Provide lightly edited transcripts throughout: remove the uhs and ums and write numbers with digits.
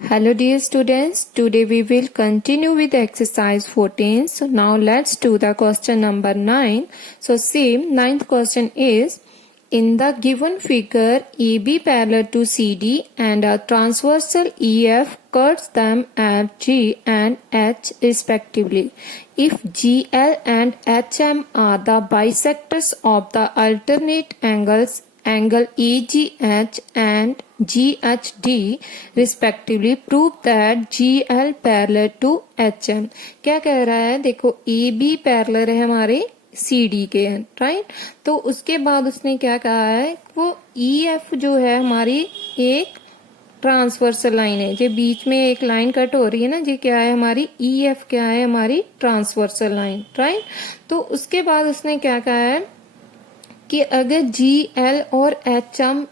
Hello dear students, today we will continue with exercise 14. So now let's do the question number 9. So see, ninth question is, in the given figure AB parallel to CD and a transversal EF cuts them at G and H respectively. If GL and HM are the bisectors of the alternate angles angle EGH and GHD respectively, prove that GL parallel to HM. क्या कह रहा है, देखो AB parallel है हमारे CD के, right. तो उसके बाद उसने क्या कहा है, वो EF जो है हमारी एक ट्रांसवर्सल लाइन है, जो बीच में एक लाइन कट हो रही है ना, जी क्या है हमारी EF, क्या है हमारी ट्रांसवर्सल लाइन, राइट। तो उसके बाद उसने क्या कहा है कि अगर GL और HM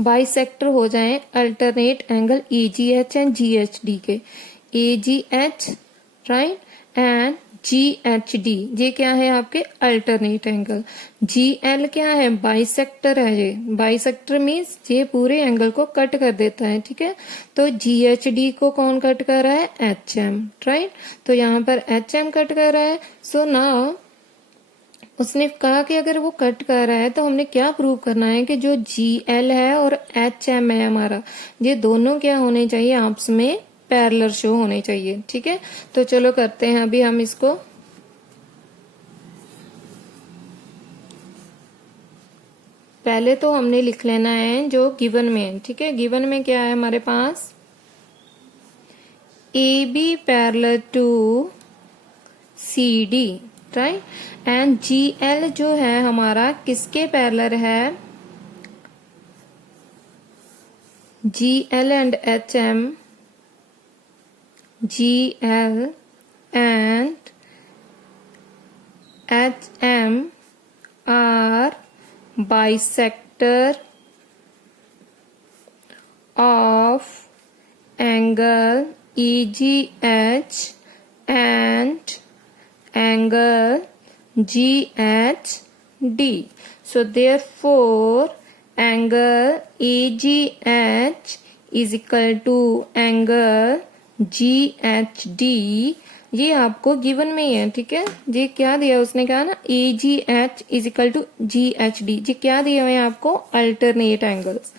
बाइसेक्टर हो जाएं alternate angle EGH and GHD के, AGH राइट एंड GHD, ये क्या है आपके अल्टरनेट एंगल। GL क्या है, बाइसेक्टर है, ये बाइसेक्टर मीन्स ये पूरे एंगल को कट कर देता है, ठीक है। तो GHD को कौन कट कर रहा है, HM, राइट। तो यहाँ पर HM कट कर रहा है। सो नाउ उसने कहा कि अगर वो कट कर रहा है तो हमने क्या प्रूव करना है कि जो GL है और HM है हमारा, ये दोनों क्या होने चाहिए, आपस में पैरेलल शो होने चाहिए, ठीक है। तो चलो करते हैं अभी हम इसको। पहले तो हमने लिख लेना है जो गिवन में है, ठीक है। गिवन में क्या है हमारे पास, AB parallel to CD, right. And GL जो है हमारा किसके पैरेलल है, GL and HM, GL and HM are bisector of angle EGH and angle GHD. So therefore angle EGH is equal to angle GHD, ये आपको given में ही है, ठीक है। ये क्या दिया उसने कहा ना, EGH is equal to GHD, ये क्या दिया है आपको, alternate angles,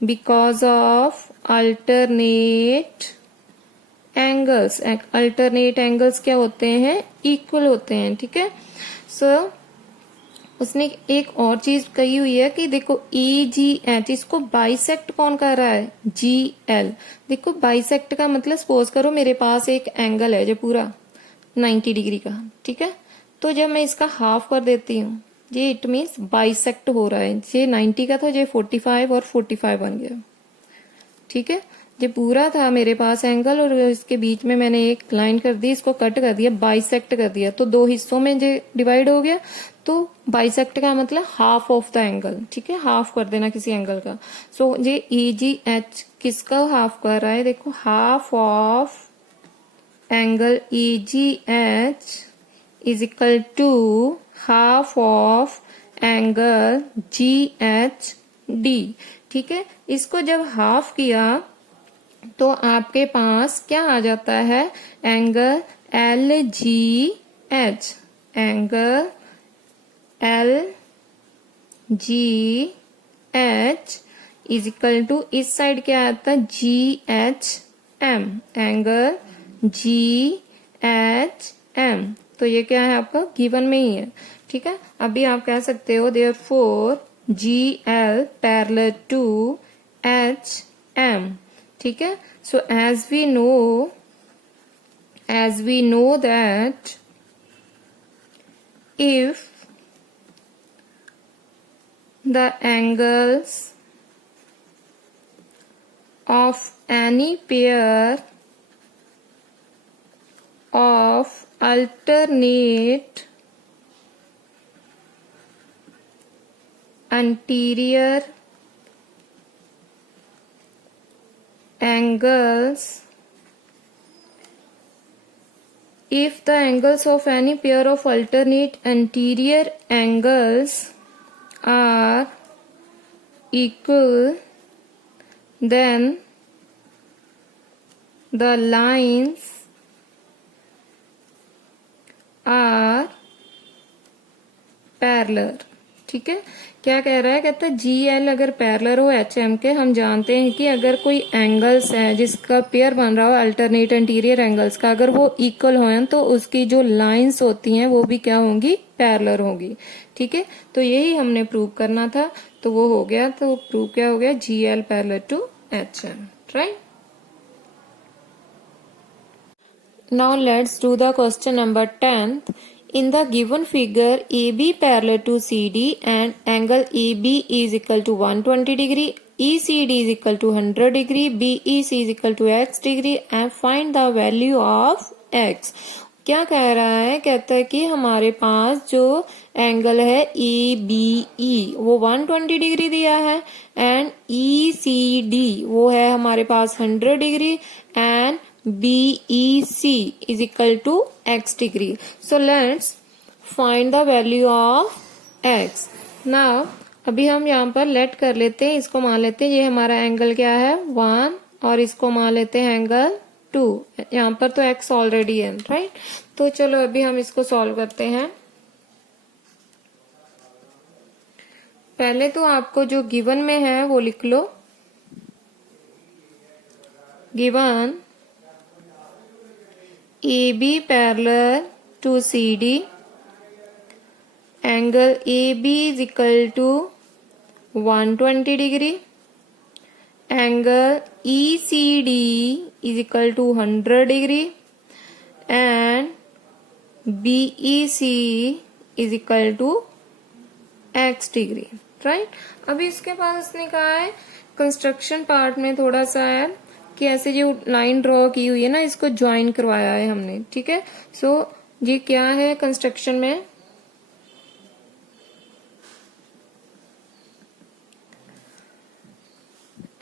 because of alternate angles, alternate angles क्या होते हैं, इक्वल होते हैं, ठीक है। सो उसने एक और चीज कही हुई है कि देखो EGH, इसको बाइसेक्ट कौन कर रहा है, GL। देखो बाइसेक्ट का मतलब, सपोज करो मेरे पास एक एंगल है जो पूरा 90 डिग्री का, ठीक है। तो जब मैं इसका हाफ कर देती हूँ, ये इट मीन्स बाइसेक्ट हो रहा है। ये 90 का था, ये 45 और 45 बन गया, ठीक है। ये पूरा था मेरे पास एंगल और इसके बीच में मैंने एक लाइन कर दी, इसको कट कर दिया, बाइसेक्ट कर दिया, तो दो हिस्सों में ये डिवाइड हो गया। तो बाइसेक्ट का मतलब हाफ ऑफ द एंगल, ठीक है, हाफ कर देना किसी एंगल का। सो ये EGH किसका हाफ कर रहा है, देखो half of angle EGH is equal to half of angle GHD, ठीक है। इसको जब हाफ किया तो आपके पास क्या आ जाता है, angle LGH, angle LGH is equal to, इस साइड क्या आता है, GHM, एंगल GHM। तो ये क्या है आपका गिवन में ही है, ठीक है। अभी आप कह सकते हो therefore GL parallel to HM, ठीक है। So as we know that if the angles of any pair of alternate anterior angles, if the angles of any pair of alternate anterior angles are equal, then the lines are parallel. ठीक है, क्या कह रहा है, कहता है G L अगर parallel हो एच एम के, हम जानते हैं कि अगर कोई एंगल्स है जिसका पेयर बन रहा हो अल्टरनेट इंटीरियर एंगल्स का, अगर वो इक्वल हो तो उसकी जो लाइंस होती हैं वो भी क्या होंगी, पैरेलल होंगी। ठीक है, तो यही हमने प्रूव करना था, तो वो हो गया। तो प्रूव क्या हो गया, G L parallel to H M, right. Now let's do the question number 10th. In the given figure, AB parallel to CD and angle AB is equal to 120 degree, ECD is equal to 100 degree, BEC is equal to x degree and find the value of x. क्या कह रहा है, कहता है कि हमारे पास जो angle है ABE वो 120 डिग्री दिया है एंड ECD वो है हमारे पास 100 degree and BEC is equal to x degree. So let's find the value of x. Now अभी हम यहाँ पर लेट कर लेते हैं, इसको मान लेते हैं ये हमारा एंगल क्या है 1 और इसको मान लेते हैं एंगल 2। यहाँ पर तो x ऑलरेडी है, राइट। तो चलो अभी हम इसको सॉल्व करते हैं। पहले तो आपको जो गिवन में है वो लिख लो। Given AB parallel to CD, angle AB is equal to 120 degree, angle ECD is equal to 100 degree and BEC is equal to x degree, right। अभी इसके बाद उसने कहा है कंस्ट्रक्शन पार्ट में थोड़ा सा है कि ऐसे जो लाइन ड्रॉ की हुई है ना इसको ज्वाइन करवाया है हमने। ठीक है, सो ये क्या है कंस्ट्रक्शन में,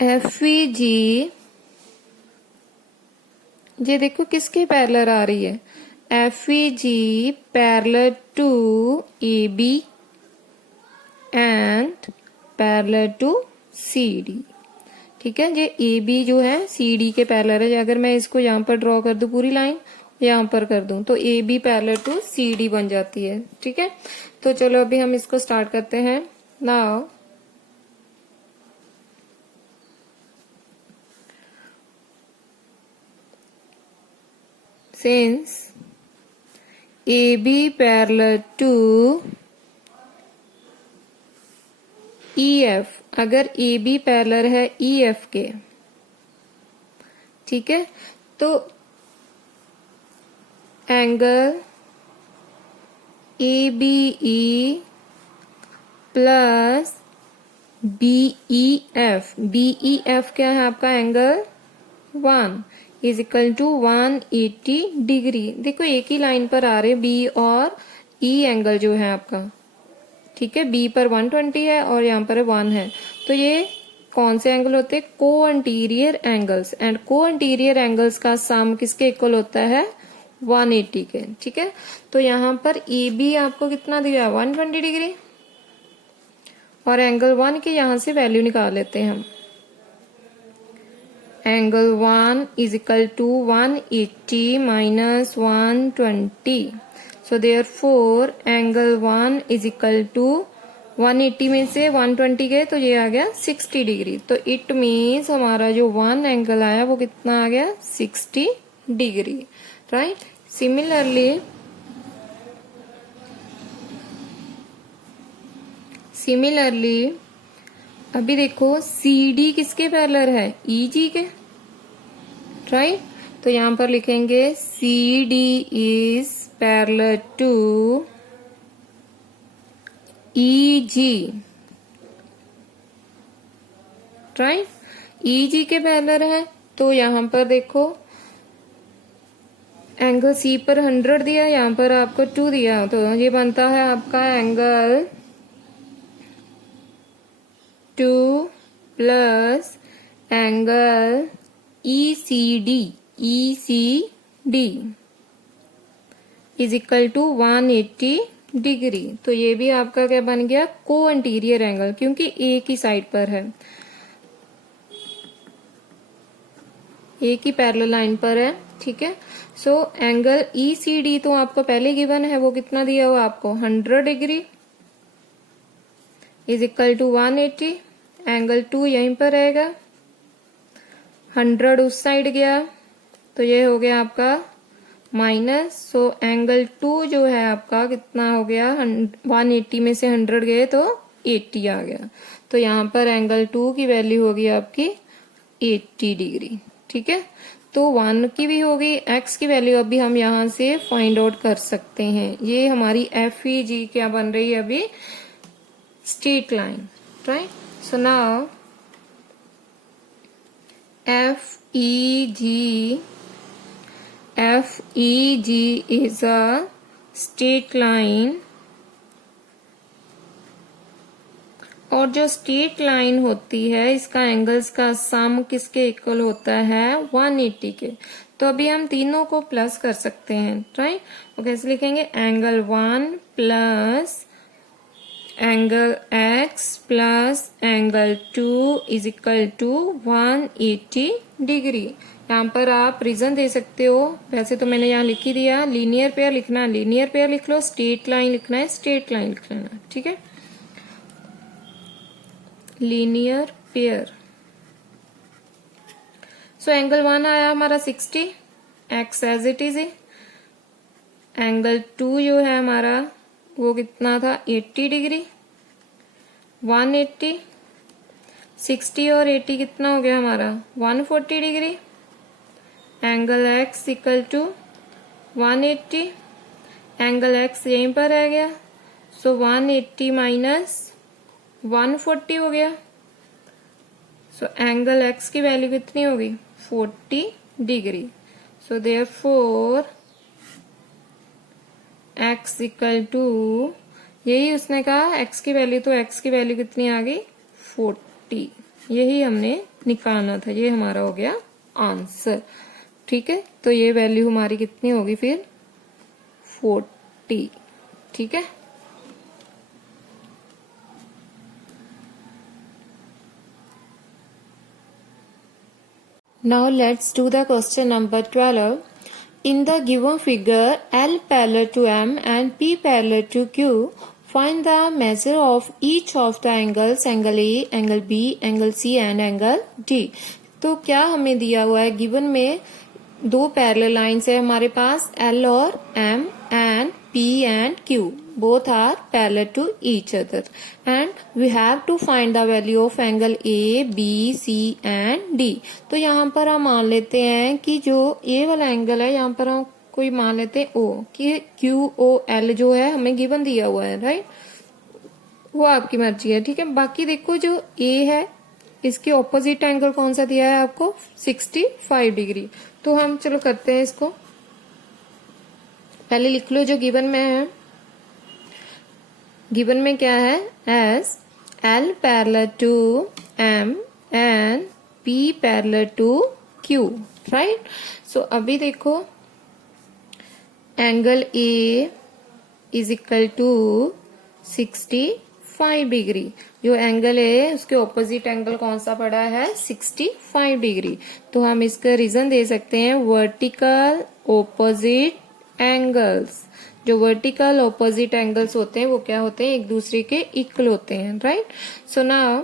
FEG ये देखो किसके पैरेलल आ रही है, FEG parallel to AB and parallel to CD। ठीक है, ये AB जो है CD के पैरेलल है। अगर मैं इसको यहाँ पर ड्रॉ कर दूं पूरी लाइन, यहाँ पर कर दूं तो AB पैरेलल टू CD बन जाती है। ठीक है, तो चलो अभी हम इसको स्टार्ट करते हैं। Now since AB parallel to EF, अगर AB पैरेलल है EF के, ठीक है, तो angle ABE plus BEF, BEF क्या है आपका angle 1 is equal to 180 degree. देखो एक ही लाइन पर आ रहे B और E एंगल जो है आपका, ठीक है, B पर 120 है और यहाँ पर 1 है, तो ये कौन से एंगल होते हैं, को एंटीरियर एंगल्स, एंड को एंटीरियर एंगल्स का सम किसके इक्वल होता है 180 के। ठीक है, तो यहाँ पर AB आपको कितना दिया 120 डिग्री और एंगल 1 की यहाँ से वैल्यू निकाल लेते हैं हम। Angle 1 is equal to 180 minus 120, so therefore angle 1 is equal to 180 में से 120 गए तो ये आ गया 60 डिग्री। तो इट मीन्स हमारा जो 1 एंगल आया वो कितना आ गया 60 डिग्री, राइट। सिमिलरली अभी देखो CD किसके पैरेलल है, EG के, राइट। तो यहाँ पर लिखेंगे CD is parallel to EG, right, EG के पैरेलल है। तो यहाँ पर देखो एंगल C पर 100 दिया, यहाँ पर आपको 2 दिया, तो ये बनता है आपका angle 2 plus angle ECD is equal to 180 degree. तो ये भी आपका क्या बन गया को एंटीरियर एंगल, क्योंकि एक ही साइड पर है। एक ही पैरेलल लाइन पर है, ठीक है। सो एंगल ECD तो आपको पहले गिवन है, वो कितना दिया हुआ आपको 100 degree is equal to 180। Angle 2 यहीं पर रहेगा, 100 उस साइड गया तो ये हो गया आपका माइनस। सो एंगल 2 जो है आपका कितना हो गया, 180 में से 100 गए तो 80 आ गया। तो यहाँ पर एंगल 2 की वैल्यू होगी आपकी 80 डिग्री, ठीक है। तो 1 की भी होगी, x की वैल्यू अभी हम यहाँ से फाइंड आउट कर सकते हैं। ये हमारी FEG क्या बन रही है अभी, straight line, right. So now FEG is a straight line, और जो स्ट्रेट लाइन होती है इसका एंगल्स का सम किसके इक्वल होता है, 180 के। तो अभी हम तीनों को प्लस कर सकते हैं, राइट। तो कैसे लिखेंगे, angle 1 plus angle x plus angle 2 is equal to 180 degree. यहाँ पर आप रीजन दे सकते हो, वैसे तो मैंने यहाँ लिख ही दिया, लीनियर पेयर लिखना है लीनियर पेयर लिख लो, स्ट्रेट लाइन लिखना है स्ट्रेट लाइन लिख लेना, ठीक है। Linear pair. सो एंगल 1 आया हमारा 60, x एज इट इज है। एंगल 2 जो है हमारा वो कितना था 80 डिग्री, 180, 60 और 80 कितना हो गया हमारा 140 degree. Angle x equal to 180, angle x यहीं पर रह गया, सो 180 माइनस 140 हो गया। सो एंगल x की वैल्यू कितनी होगी 40 degree. So therefore x equal to, यही उसने कहा x की वैल्यू, तो x की वैल्यू कितनी आ गई 40, यही हमने निकालना था, ये हमारा हो गया आंसर, ठीक है। तो ये वैल्यू हमारी कितनी होगी फिर 40, ठीक है। Now let's do the question number 12. In the given figure, L parallel to M and P parallel to Q, find the measure of each of the angles, angle A, angle B, angle C and angle D. तो क्या हमें दिया हुआ है given में, दो parallel lines है हमारे पास L और M and P and Q both are parallel to each other and we have to find the value of angle A, B, C and D. तो यहाँ पर हम मान लेते हैं कि जो A वाला एंगल है यहाँ पर हम कोई मान लेते हैं O, कि QOL जो है हमें गिवन दिया हुआ है, राइट। वो आपकी मर्जी है, ठीक है। बाकी देखो जो A है इसके ऑपोजिट एंगल कौन सा दिया है आपको 65 डिग्री। तो हम चलो करते हैं इसको, पहले लिख लो जो गिवन में है। गिवन में क्या है, as L parallel to M and P parallel to Q, right. So अभी देखो angle A is equal to 65 degree, जो एंगल है उसके ऑपोजिट एंगल कौन सा पड़ा है 65 डिग्री। तो हम इसका रीजन दे सकते हैं वर्टिकल ऑपोजिट एंगल्स। जो वर्टिकल ऑपोजिट एंगल्स होते हैं वो क्या होते हैं, एक दूसरे के इक्वल होते हैं, राइट। सो नाउ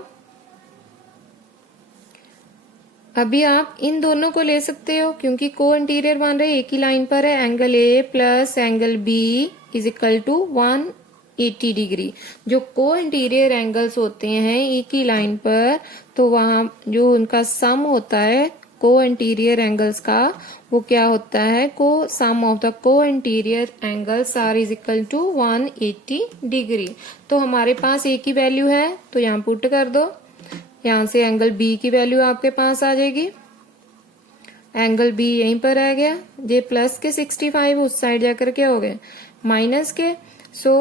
अभी आप इन दोनों को ले सकते हो क्योंकि को इंटीरियर मान रहे एक ही लाइन पर है। Angle A plus angle B is equal to 180 degree. जो को इंटीरियर एंगल्स होते हैं एक ही लाइन पर, तो वहां जो उनका सम होता है को इंटीरियर एंगल्स का, वो क्या होता है, को sum of the co interior angles are is equal to 180 degree. तो हमारे पास एक ही वैल्यू है तो यहाँ पुट कर दो, यहाँ से एंगल बी की वैल्यू आपके पास आ जाएगी। एंगल बी यहीं पर आ गया, ये प्लस के 65 उस साइड जाकर क्या हो गए माइनस के। सो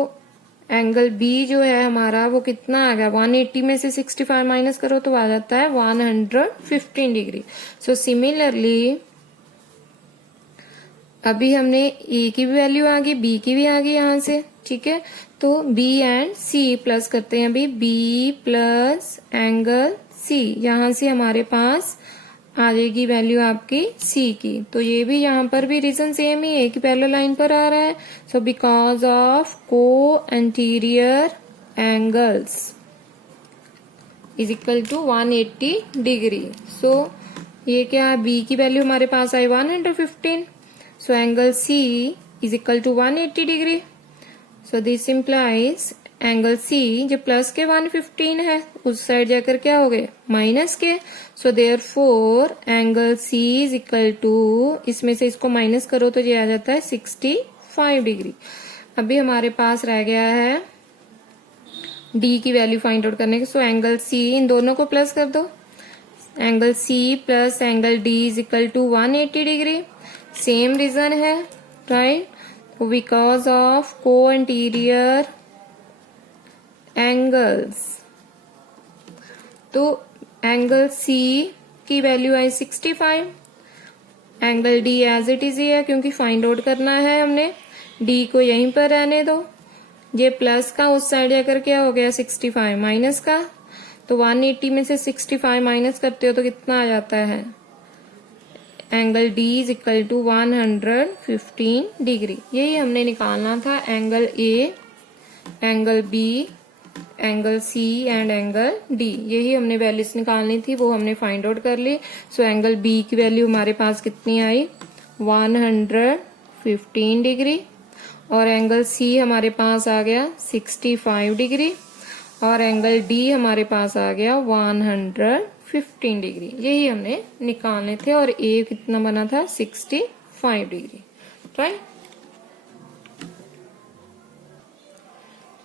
एंगल बी जो है हमारा वो कितना आ गया 180 में से 65 माइनस करो तो आ जाता है 115 डिग्री। सो सिमिलरली अभी हमने ए की भी वैल्यू आ गई, बी की भी आ गई यहाँ से, ठीक है। तो बी एंड सी प्लस करते हैं अभी, बी प्लस एंगल सी, यहाँ से हमारे पास आ जाएगी वैल्यू आपकी सी की। तो ये भी यहाँ पर भी रीजन सेम ही, एक ही पैरेलल लाइन पर आ रहा है। सो बिकॉज ऑफ को anterior angles is equal to 180 degree. So ये क्या है, बी की वैल्यू हमारे पास आई 115। So angle C is equal to 180 degree. So this implies angle C जो प्लस के 115 है, उस साइड जाकर क्या हो गए माइनस के। So therefore angle C is equal to, इसमें से इसको माइनस करो तो ये आ जाता है 65 डिग्री। अभी हमारे पास रह गया है डी की वैल्यू फाइंड आउट करने के। सो एंगल सी, इन दोनों को प्लस कर दो, angle C plus angle D is equal to 180 degree. Same reason है, राइट। बिकॉज ऑफ को एंटीरियर एंगल्स, तो एंगल सी की वैल्यू आई 65, angle D as it is ही है क्योंकि फाइंड आउट करना है हमने। डी को यहीं पर रहने दो, ये प्लस का उस साइड जाकर क्या हो गया 65 माइनस का। तो 180 में से 65 माइनस करते हो तो कितना आ जाता है, angle D is equal to 115 degree. यही हमने निकालना था, angle A, angle B, angle C and angle D, यही हमने वैल्यूज निकालनी थी, वो हमने फाइंड आउट कर ली। सो एंगल बी की वैल्यू हमारे पास कितनी आई 115 डिग्री, और एंगल सी हमारे पास आ गया 65 डिग्री, और एंगल डी हमारे पास आ गया 115 डिग्री। यही हमने निकालने थे, और ए कितना बना था 65 degree, right.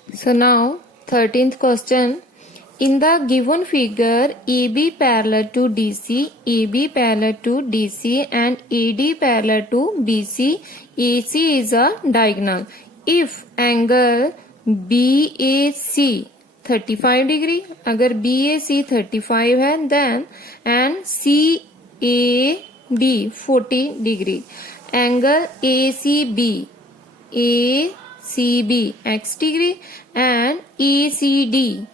So now 13th question. In the given figure, AB parallel to DC, AB parallel to DC and AD parallel to BC, AC is a diagonal. If angle BAC 35 degree, अगर BAC 35 है, then and CAD 40 degree. Angle ACB x degree and ACD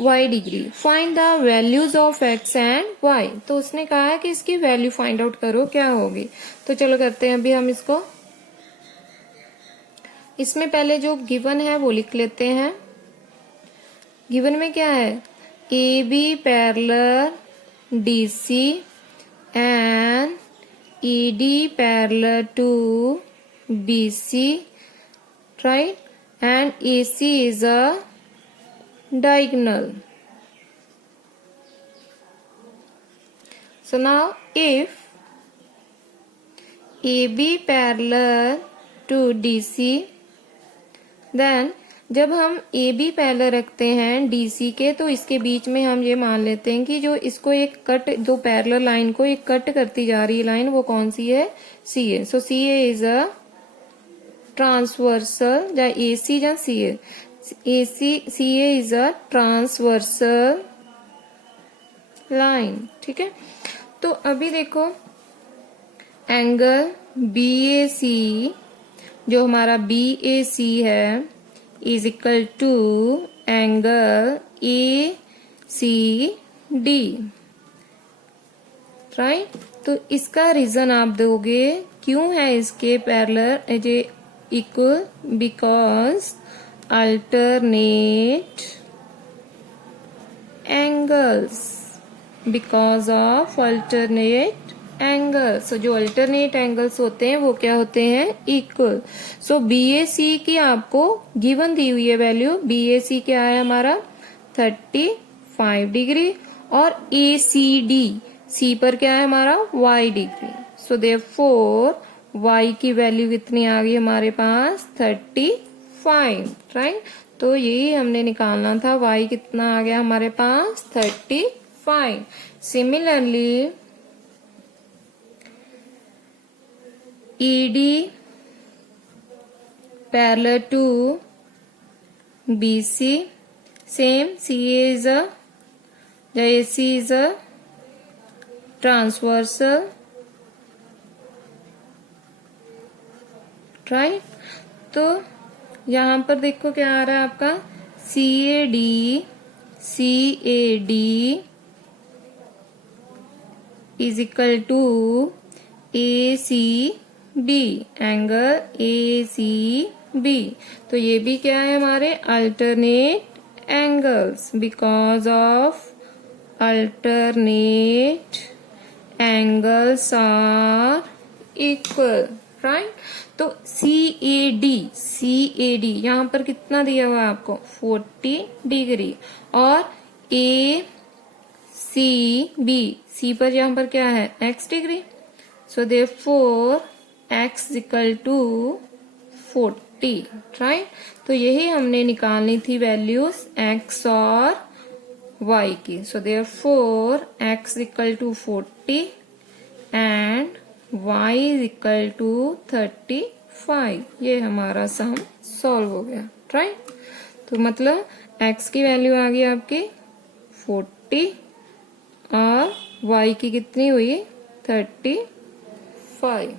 y degree. Find the values of x and y. तो उसने कहा है कि इसकी value find out करो क्या होगी। तो चलो करते हैं अभी हम इसको। इसमें पहले जो गिवन है वो लिख लेते हैं। गिवन में क्या है, A B parallel DC and ED parallel to BC, right, and AC is a diagonal. So now if AB parallel to DC, then जब हम ए बी पैरेलल रखते हैं डीसी के, तो इसके बीच में हम ये मान लेते हैं कि जो इसको एक कट, जो पैरेलल लाइन को एक कट करती जा रही है लाइन, वो कौन सी है, सी ए। सो सी ए इज अ ट्रांसवर्सल, या ए सी या सी ए, सी ए इज अ ट्रांसवर्सल लाइन, ठीक है। तो अभी देखो एंगल बी ए सी, जो हमारा बी ए सी है, is equal to angle A C D, right. तो इसका रीजन आप दोगे क्यों है इसके पैरेलल जे equal, because alternate angles, because of alternate angles. जो अल्टरनेट एंगल्स होते हैं वो क्या होते हैं, इक्वल। सो बी ए सी की आपको गिवन दी हुई है वैल्यू, बी ए सी क्या है हमारा 35 डिग्री, और ए सी डी, सी पर क्या है हमारा y degree. So therefore y की वैल्यू कितनी आ गई हमारे पास 35, राइट। तो यही हमने निकालना था, y कितना आ गया हमारे पास 35। Similarly ED parallel to BC, same, CA is a, the AC is a transversal, right। तो यहाँ पर देखो क्या आ रहा है आपका, CAD is equal to A C B, angle A C B. तो ये भी क्या है हमारे alternate angles, because of alternate angles are equal, right. तो सी ए डी यहाँ पर कितना दिया हुआ है आपको 40 डिग्री, और ए सी बी, सी पर यहाँ पर क्या है x degree, so therefore x equal to 40, right. तो यही हमने निकालनी थी वैल्यूज x और y की। So therefore x equal to 40 and y is equal to 35। ये हमारा सम सॉल्व हो गया, राइट। तो मतलब x की वैल्यू आ गई आपकी 40 और y की कितनी हुई 35।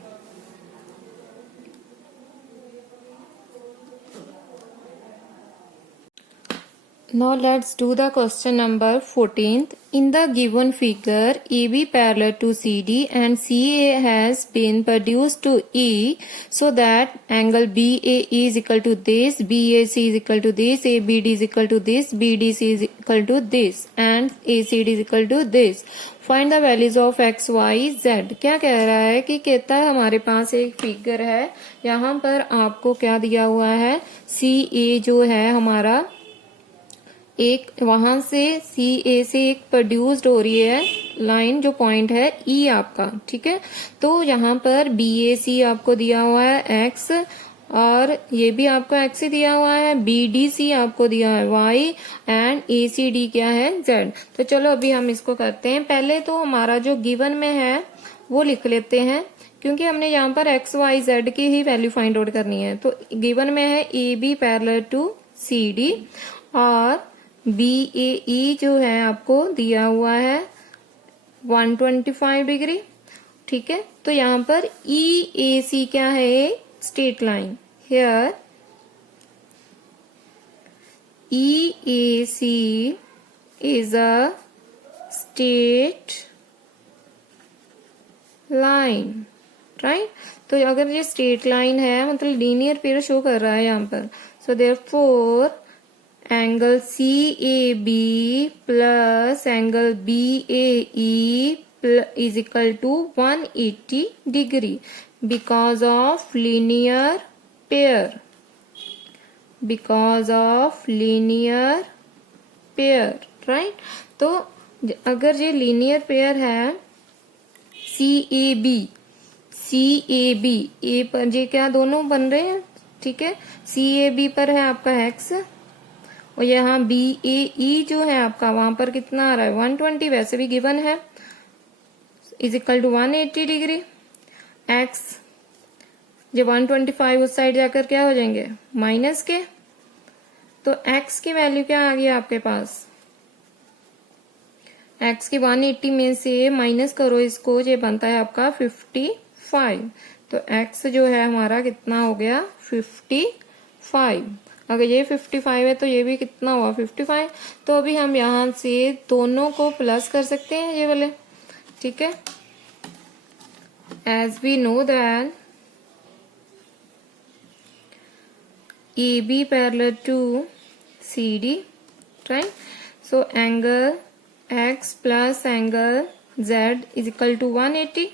Now let's do the question number 14th. In the given figure, AB parallel to CD and CA has been produced to E, so that angle BAE is equal to this, BAC is equal to this, ABD is equal to this, BDC is equal to this, and ACD is equal to this. Find the values of x, y, z. क्या कह रहा है कि कहता है हमारे पास एक figure है, यहाँ पर आपको क्या दिया हुआ है, CA जो है हमारा एक वहां से सी ए से एक प्रोड्यूस्ड हो रही है लाइन, जो पॉइंट है ई आपका, ठीक है। तो यहाँ पर बी ए सी आपको दिया हुआ है एक्स, और ये भी आपको एक्स ही दिया हुआ है, बी डी सी आपको दिया है y, and A C D क्या है जेड। तो चलो अभी हम इसको करते हैं। पहले तो हमारा जो गिवन में है वो लिख लेते हैं, क्योंकि हमने यहाँ पर एक्स वाई जेड की ही वैल्यू फाइंड आउट करनी है। तो गिवन में है A B parallel to C D, और बी ए ई जो है आपको दिया हुआ है 125 डिग्री, ठीक है। तो यहाँ पर ई ए सी क्या है, straight line. Here E A C is a straight line, right. तो अगर ये स्ट्रेट लाइन है मतलब लीनियर पेयर शो कर रहा है यहाँ पर, so therefore angle C A B plus angle B A E is equal to 180 degree, because of linear pair, because of linear pair, right. तो अगर ये लीनियर पेयर है सी ए बी ए पर ये क्या दोनों बन रहे हैं, ठीक है। सी ए बी पर है आपका एक्स, और यहाँ बी ए ई जो है आपका वहां पर कितना आ रहा है 120, वैसे भी गिवन है, is equal to 180 degree. X जब 125 उस साइड जाकर क्या हो जाएंगे माइनस के, तो एक्स की वैल्यू क्या आ गई आपके पास, एक्स की 180 में से माइनस करो इसको, ये बनता है आपका 55। तो एक्स जो है हमारा कितना हो गया 55। अगर ये 55 है तो ये भी कितना हुआ 55। तो अभी हम यहां से दोनों को प्लस कर सकते हैं ये वाले, ठीक है। As we know that A B parallel to C D, right. So angle x plus angle z is equal to 180।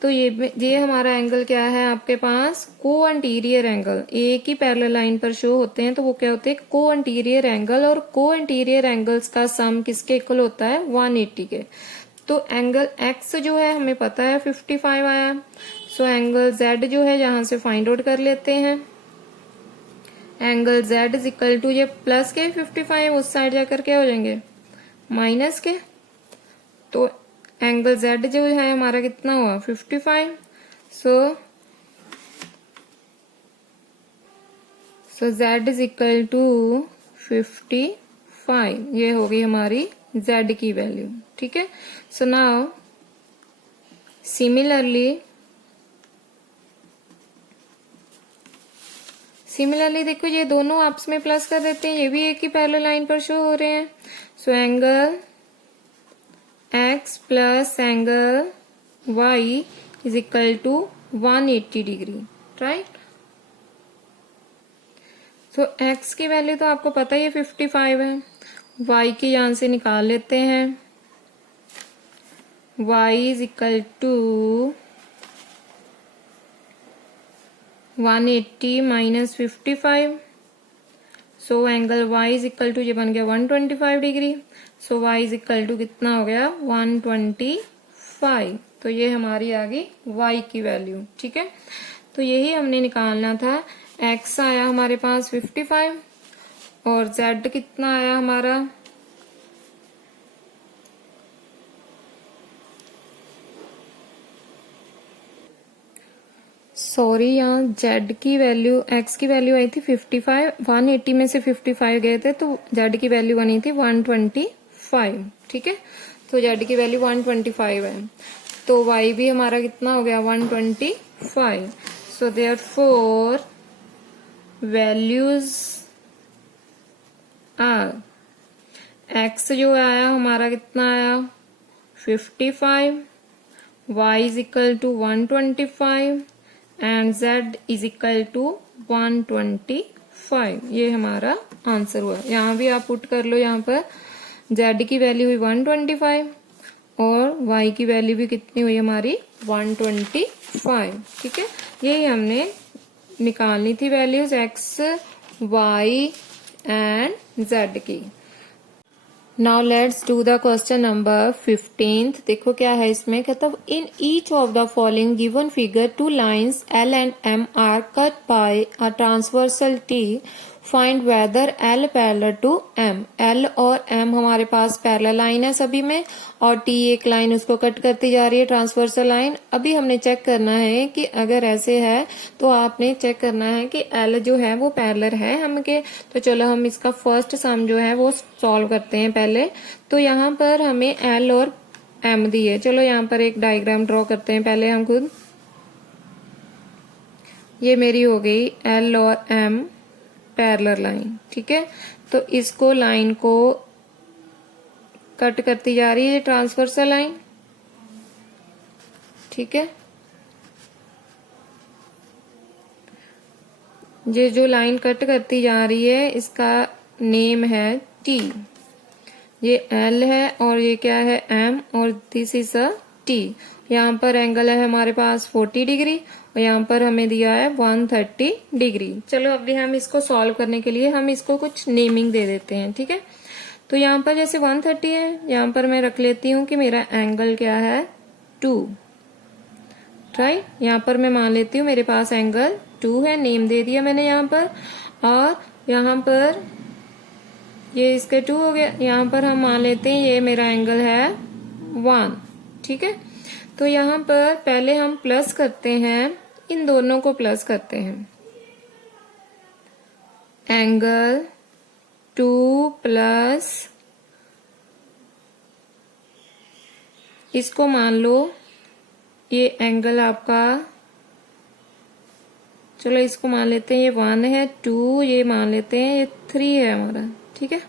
तो ये हमारा एंगल क्या है आपके पास, को एंटीरियर एंगल। एक ही पैरेलल लाइन पर शो होते हैं तो वो क्या होते हैं को एंटीरियर एंगल, और को एंटीरियर एंगल्स का सम किसके इक्वल होता है 180 के। तो एंगल एक्स जो है हमें पता है 55 आया, सो एंगल जेड जो है यहां से फाइंड आउट कर लेते हैं। Angle z is equal to ये प्लस के 55, उस साइड जाकर क्या हो जाएंगे माइनस के। तो एंगल जेड जो है हमारा कितना हुआ 55। सो जेड इज इक्वल टू 55, ये होगी हमारी जेड की वैल्यू, ठीक है। सो नाउ सिमिलरली देखो ये दोनों आपस में प्लस कर देते हैं, ये भी एक ही पैरेलल लाइन पर शो हो रहे हैं। So angle x plus angle y is equal to 180 degree, right. तो x की वैल्यू तो आपको पता ही है 55 है, y की यहां से निकाल लेते हैं। y is equal to 180 minus 55, so angle y is equal to ये बन गया 125 degree. So y is equal to कितना हो गया 125। तो ये हमारी आ गई y की वैल्यू, ठीक है। तो यही हमने निकालना था। x आया हमारे पास 55 और z कितना आया हमारा, सॉरी यहाँ z की वैल्यू, x की वैल्यू आई थी 55, 180 में से 55 गए थे तो z की वैल्यू बनी थी 125, ठीक है। तो z की वैल्यू 125 है, तो y भी हमारा कितना हो गया 125। So therefore values are, x जो आया हमारा कितना आया 55, y is equal to 125 and z is equal to 125। ये हमारा आंसर हुआ। यहाँ भी आप पुट कर लो, यहाँ पर z की वैल्यू हुई 125 और y की वैल्यू भी कितनी हुई हमारी 125, ठीक है। यही हमने निकालनी थी values x, y and z की। Now let's do the question number 15। देखो क्या है इसमें, कहता in each of the following given figure two lines L and M are cut by a transversal T, find whether L parallel to M। L और M हमारे पास parallel line है सभी में, और T एक लाइन उसको कट करती जा रही है ट्रांसवर्सल लाइन। अभी हमने चेक करना है कि अगर ऐसे है तो आपने चेक करना है कि L जो है वो पैरेलल है हम के। तो चलो हम इसका फर्स्ट सम जो है वो सॉल्व करते हैं पहले। तो यहाँ पर हमें L और M दी है, चलो यहाँ पर एक डायग्राम ड्रॉ करते हैं पहले हम खुद। ये मेरी हो गई L और M पैरेलल लाइन, ठीक है। तो इसको लाइन को कट करती जा रही है ट्रांसवर्सल लाइन, ठीक है। ये जो लाइन कट करती जा रही है इसका नेम है T। ये L है और ये क्या है M, और दिस इज अ T। यहाँ पर एंगल है हमारे पास 40 डिग्री और यहाँ पर हमें दिया है 130 डिग्री। चलो अभी हम इसको सॉल्व करने के लिए हम इसको कुछ नेमिंग दे देते हैं, ठीक है। तो यहाँ पर जैसे 130 है, यहाँ पर मैं रख लेती हूँ कि मेरा एंगल क्या है 2, राइट। यहाँ पर मैं मान लेती हूँ मेरे पास एंगल 2 है, नेम दे दिया मैंने यहाँ पर। और यहाँ पर ये इसके 2 हो गया, यहाँ पर हम मान लेते हैं ये मेरा एंगल है 1, ठीक है। तो यहाँ पर पहले हम प्लस करते हैं, इन दोनों को प्लस करते हैं। एंगल 2 प्लस इसको मान लो ये एंगल आपका, चलो इसको मान लेते हैं ये 1 है, 2 ये मान लेते हैं ये 3 है हमारा, ठीक है।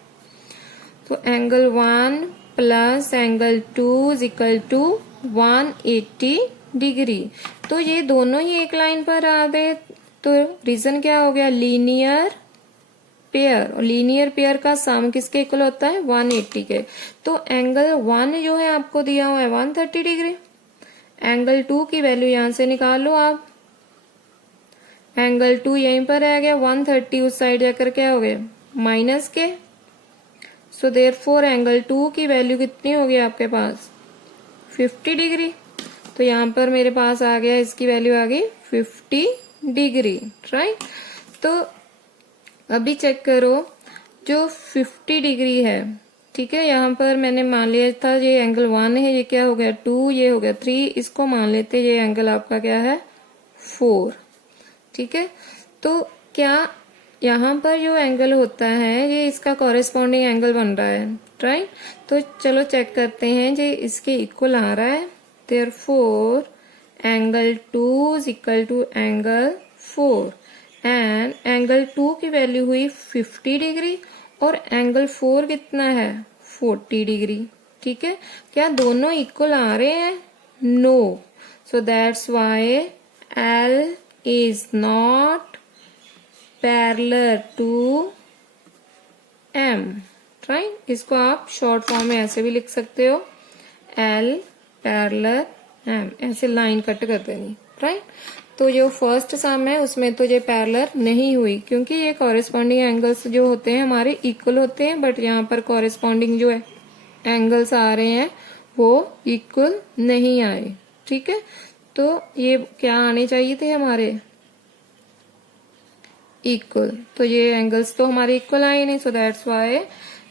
तो angle 1 plus angle 2 is equal to 180 degree. तो ये दोनों ही एक लाइन पर आ गए, तो रीजन क्या हो गया, लीनियर पेयर। और लीनियर पेयर का सम किसके इक्वल होता है 180 के। तो एंगल 1 जो है आपको दिया हुआ है 130 डिग्री, एंगल 2 की वैल्यू यहां से निकाल लो आप। एंगल 2 यहीं पर आ गया, 130 उस साइड जाकर क्या हो गया माइनस के। सो देयरफॉर एंगल 2 की वैल्यू कितनी होगी आपके पास 50 डिग्री। तो यहाँ पर मेरे पास आ गया, इसकी वैल्यू आ गई 50 डिग्री, राइट। तो अभी चेक करो, जो 50 डिग्री है, ठीक है। यहाँ पर मैंने मान लिया था ये एंगल 1 है, ये क्या हो गया 2, ये हो गया 3, इसको मान लेते ये एंगल आपका क्या है 4, ठीक है। तो क्या यहाँ पर जो एंगल होता है ये इसका कॉरेस्पॉन्डिंग एंगल बन रहा है, राइट। तो चलो चेक करते हैं, ये इसके इक्वल आ रहा है। Therefore angle 2 is equal to angle 4 and angle 2 की वैल्यू हुई 50 डिग्री और एंगल 4 कितना है 40 डिग्री, ठीक है, क्या दोनों इक्वल आ रहे हैं? No, so that's why L is not parallel to M, right. इसको आप शॉर्ट फॉर्म में ऐसे भी लिख सकते हो, एल पैरेलल एम, ऐसे लाइन कट कर देनी, राइट। तो जो फर्स्ट सम है उसमें तो ये पैरेलल नहीं हुई, क्योंकि ये कॉरेस्पॉन्डिंग एंगल्स जो होते हैं हमारे इक्वल होते हैं, बट यहाँ पर कॉरेस्पॉन्डिंग जो है एंगल्स आ रहे हैं वो इक्वल नहीं आए, ठीक है। तो ये क्या आने चाहिए थे हमारे? इक्वल। तो ये एंगल्स तो हमारे इक्वल आए नहीं, सो दैट्स वाई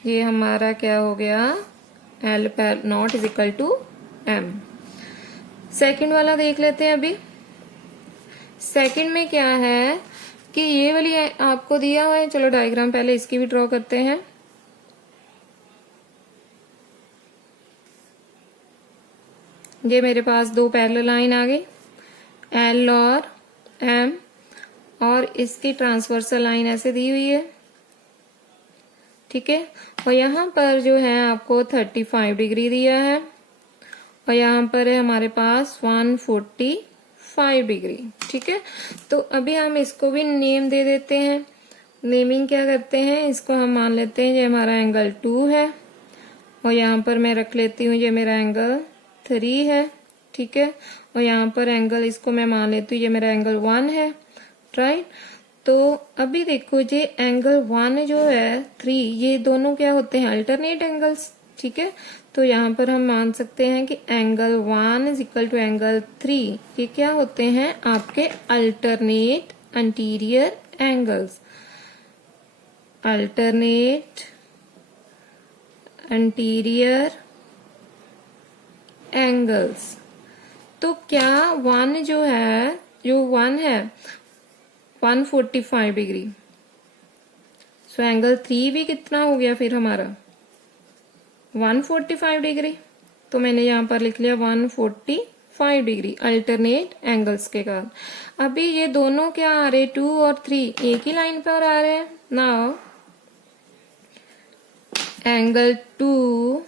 ये हमारा क्या हो गया, L not is equal to M. Second वाला देख लेते हैं अभी। सेकंड में क्या है कि ये वाली आपको दिया हुआ है, चलो डायग्राम पहले इसकी भी ड्रॉ करते हैं। ये मेरे पास दो पैरेलल लाइन आ गई, एल और एम, और इसकी ट्रांसवर्सल लाइन ऐसे दी हुई है, ठीक है। और यहाँ पर जो है आपको 35 डिग्री दिया है, और यहाँ पर है हमारे पास 145 डिग्री, ठीक है। तो अभी हम इसको भी नेम दे देते हैं। नेमिंग क्या करते हैं, इसको हम मान लेते हैं ये हमारा एंगल 2 है, और यहाँ पर मैं रख लेती हूँ ये मेरा एंगल 3 है, ठीक है। और यहाँ पर एंगल इसको मैं मान लेती हूँ ये मेरा एंगल 1 है, राइट। तो अभी देखो ये एंगल 1 जो है 3, ये दोनों क्या होते हैं, अल्टरनेट एंगल्स, ठीक है। तो यहाँ पर हम मान सकते हैं कि angle 1 is equal to angle 3, ये क्या होते हैं आपके alternate interior angles, alternate interior angles. तो क्या 1 जो है, जो 1 है 145 डिग्री, सो एंगल 3 भी कितना हो गया फिर हमारा 145 डिग्री। तो मैंने यहाँ पर लिख लिया 145 डिग्री अल्टरनेट एंगल्स के कारण। अभी ये दोनों क्या आ रहे, 2 और 3 एक ही लाइन पर आ रहे हैं। Now angle 2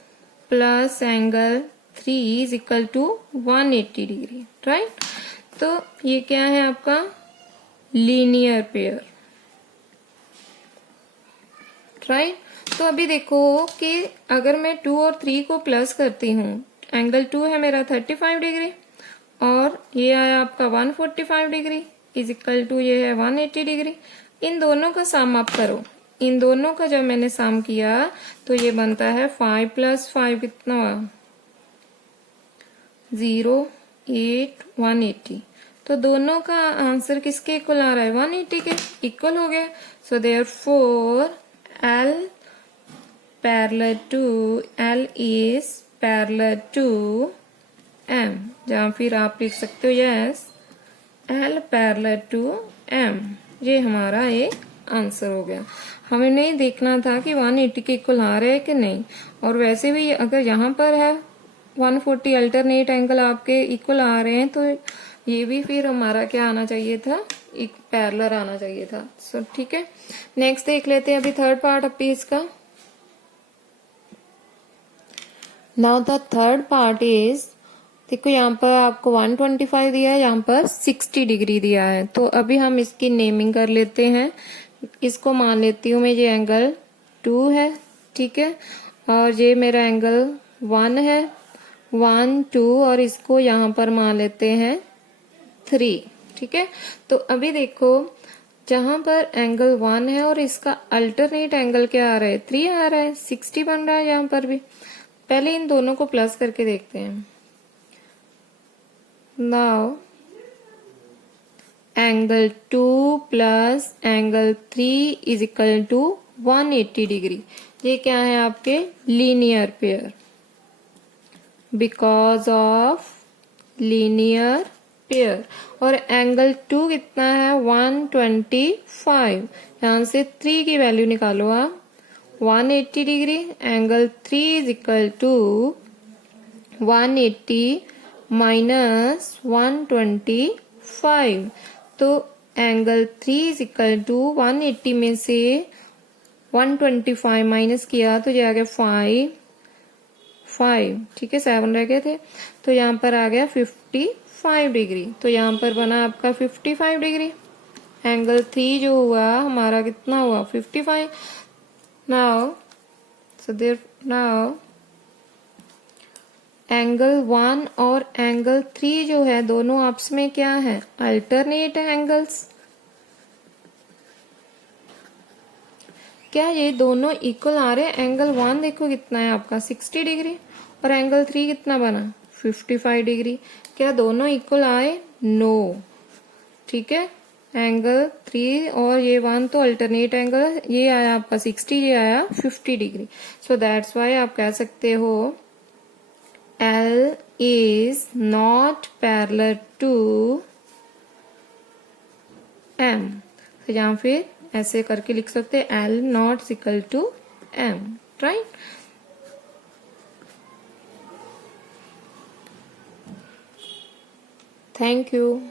plus angle 3 is equal to 180 degree, right. तो ये क्या है आपका लीनियर पेयर, राइट। तो अभी देखो कि अगर मैं 2 और 3 को प्लस करती हूँ, एंगल 2 है मेरा 35 डिग्री, और ये आया आपका 145 डिग्री इज इक्वल टू ये है 180 डिग्री। इन दोनों का सम आप करो, इन दोनों का जब मैंने सम किया तो ये बनता है 5 प्लस 5 कितना हुआ 0, 8, 180। तो दोनों का आंसर किसके इक्वल आ रहा है, 180 के इक्वल हो गया। So therefore L parallel to L is parallel to M, जहाँ फिर आप लिख सकते हो yes L parallel to M। ये हमारा एक आंसर हो गया। हमें नहीं देखना था कि 180 के इक्वल आ रहे हैं कि नहीं, और वैसे भी अगर यहाँ पर है 140 अल्टरनेट एंगल आपके इक्वल आ रहे हैं, तो ये भी फिर हमारा क्या आना चाहिए था, एक पैरेलल आना चाहिए था। सो ठीक है, नेक्स्ट देख लेते हैं अभी थर्ड पार्ट अपनी इसका। Now the third part is, देखो यहाँ पर आपको 125 दिया है, यहाँ पर 60 डिग्री दिया है। तो अभी हम इसकी नेमिंग कर लेते हैं। इसको मान लेती हूँ मैं ये एंगल 2 है, ठीक है, और ये मेरा एंगल 1 है, 1, 2, और इसको यहाँ पर मान लेते हैं 3, ठीक है। तो अभी देखो जहां पर एंगल 1 है और इसका अल्टरनेट एंगल क्या आ रहा है, 3 आ रहा है, 60 बन रहा है यहाँ पर भी। पहले इन दोनों को प्लस करके देखते हैं। Now angle 2 plus angle 3 is equal to 180 degree. ये क्या है आपके linear pair, because of linear pair. और एंगल 2 कितना है 125, यहां से 3 की वैल्यू निकालो आप 180 degree. Angle 3 is equal to 180 minus 125। तो एंगल 3 इज इक्वल टू 180 में से 125 माइनस किया तो ये आ गया 5, 5, ठीक है 7 रह गए थे, तो यहाँ पर आ गया 55 डिग्री। तो यहाँ पर बना आपका 55 डिग्री। एंगल 3 जो हुआ हमारा कितना हुआ 55। Now so there now angle 1 और एंगल 3 जो है दोनों आपस में क्या है, अल्टरनेट एंगल्स। क्या ये दोनों इक्वल आ रहे हैं? एंगल 1 देखो कितना है आपका 60 डिग्री और एंगल 3 कितना बना 55 डिग्री। क्या दोनों इक्वल आए? नो। ठीक है, एंगल 3 और ये 1 तो अल्टरनेट एंगल, ये आया आपका 60, ये आया 50 डिग्री। सो दैट्स वाई आप कह सकते हो L is not parallel to M। तो यहाँ फिर ऐसे करके लिख सकते हैं L not equal to M, right. Thank you.